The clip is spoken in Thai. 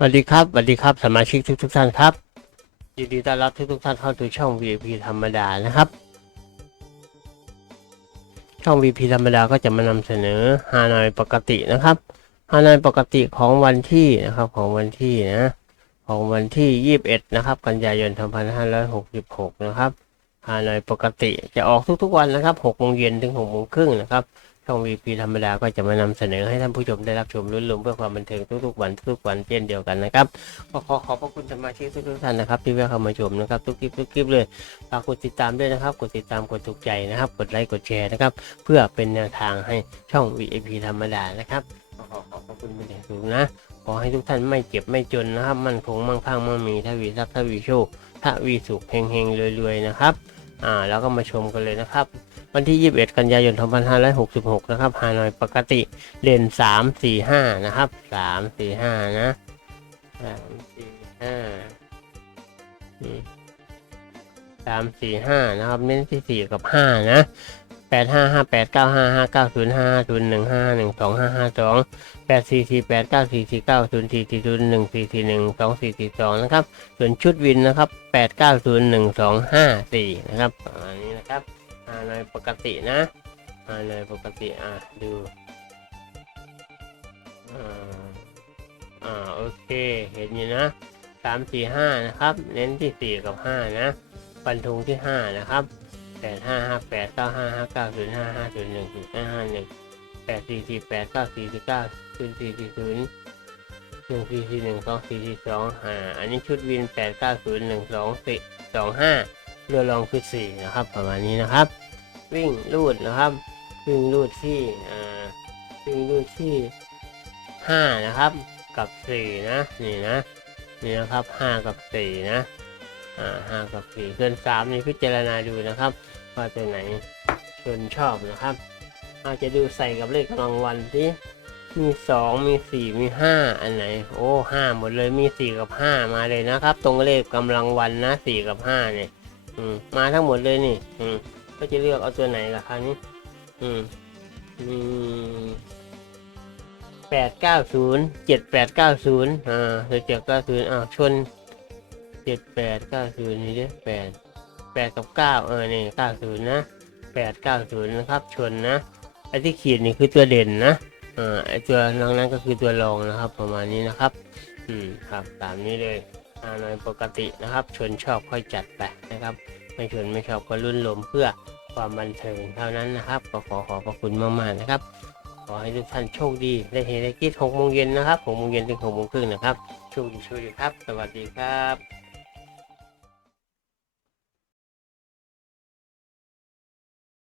สวัสดีครับสวัสดีครับสมาชิกทุกทุกๆท่านครับยินดีต้อนรับทุกทุกๆท่านเข้าสู่ช่อง VIP ธรรมดานะครับ ช่อง VIP ธรรมดาก็จะมานำเสนอฮานอยปกตินะครับฮานอยปกติของวันที่นะครับของวันที่นะของวันที่ 21 นะครับ กันยายน 2566 นะครับ ฮานอยปกติจะออกทุกๆวันนะครับ6โมงเย็นถึง6โมงครึ่งนะครับ ช่อง VP ธรรมดาก็จะมานำเสนอให้ท่านผู้ชมได้รับชมรุ่นรวมเพื่อความบันเทิงทุกๆวันทุกๆวันเช่นเดียวกันนะครับก็ขอขอบพระคุณสมาชิกทุกๆท่านนะครับที่แวะเข้ามาชมนะครับทุกคลิปทุกคลิปเลยฝากกดติดตามด้วยนะครับ กดติดตามกดถูกใจนะครับ กดไลค์กดแชร์นะครับ เพื่อเป็นแนวทางให้ช่อง VIP ธรรมดานะครับขอขอบพระคุณเป็นอย่างสูงนะขอให้ทุกท่านไม่เจ็บไม่จนนะครับ มั่นคงมั่งคั่งมั่งมีทวีทรัพย์ทวีโชคทวีสุขเฮงเฮงๆรวยๆนะครับ อ่าแล้วก็มาชมกันเลยนะครับ วันที่ 21 กันยายน 2566 นะครับฮานอยปกติเด่น 3 4 5 นะครับ 3 4 5 นะ 3 4 5นี่3 4 5 นะครับ เน้นที่ 4 กับ 5 นะ แปดห้าห้าแปดเก้าห้าห้าเก้าศูนย์ห้าศูนย์หนึ่งห้าหนึ่งสองห้าห้าสองแปดสี่สี่แปดเก้าสี่สี่เก้าศูนย์สี่สี่ศูนย์หนึ่งสี่สี่หนึ่งสองสี่สี่สองนะครับ ส่วนชุดวินนะครับแปดเก้าศูนย์หนึ่งสองห้าสี่นะครับอันนี้นะครับอ่าในปกตินะอ่าในปกติอะดูอ่าอ่าโอเคเห็นอยู่นะสามสี่ห้านะครับ เน้นที่สี่กับห้านะปันทุงที่ห้านะครับ แปดห้าห้าแปดเก้าห้าห้าเก้าศูนย์ห้าห้าศูนย์หนึ่งศูนย์ห้าห้าหนึ่งแปดสี่สี่แปดเก้าสี่สี่เก้าศูนย์สี่สี่ศูนย์หนึ่งสี่สี่หนึ่งสองสี่สี่สองอ่าอันนี้ชุดวินแปดเก้าศูนย์หนึ่งสองสี่สองห้าเรือรองคือสี่นะครับ ประมาณนี้นะครับ วิ่งลูดนะครับ วิ่งลูดที่อ่าวิ่งลูดที่ห้านะครับ กับสี่นะนี่นะนี่นะครับห้ากับสี่นะ อ่าห้ากับสี่ส่วนสามนี่พิจารณาดูนะครับ ว่าตัวไหนชนชอบนะครับอาจจะดูใส่กับเลขรางวัลที่มีสองมีสี่มีห้าอันไหน โอ้ห้าหมดเลยมีสี่กับห้ามาเลยนะครับ ตรงเลขกำลังวันนะสี่กับห้าเนี่ยอืมมาทั้งหมดเลยนี่ อืมก็จะเลือกเอาตัวไหนล่ะคราวนี้ อืมมีแปดเก้าศูนย์เจ็ดแปดเก้าศูนย์อ่าเจ็ดเก้าศูนย์อ้าชน จ็ดแปดเก้าศูนย์นี่เด้แปดแปดกับเก้าเออนี่เก้าศูนย์นะแปดเก้าศูนย์นะครับ ชนนะไอ้ที่ขีดนี่คือตัวเด่นนะอ่าไอ้ตัวนอกนั้นก็คือตัวรองนะครับ ประมาณนี้นะครับ อืมครับตามนี้เลยอาหน่อยปกตินะครับชวนชอบค่อยจัดไปนะครับ ไม่ชวนไม่ชอบก็รุ่นลมเพื่อความบันเทิงเท่านั้นนะครับก็ขอขอบพระคุณมากๆนะครับ ขอให้ทุกท่านโชคดีได้เฮได้กิจหกโมงเย็นนะครับหกโมงเย็นถึงหกโมงครึ่งนะครับโชคดีโชคดีครับ สวัสดีครับ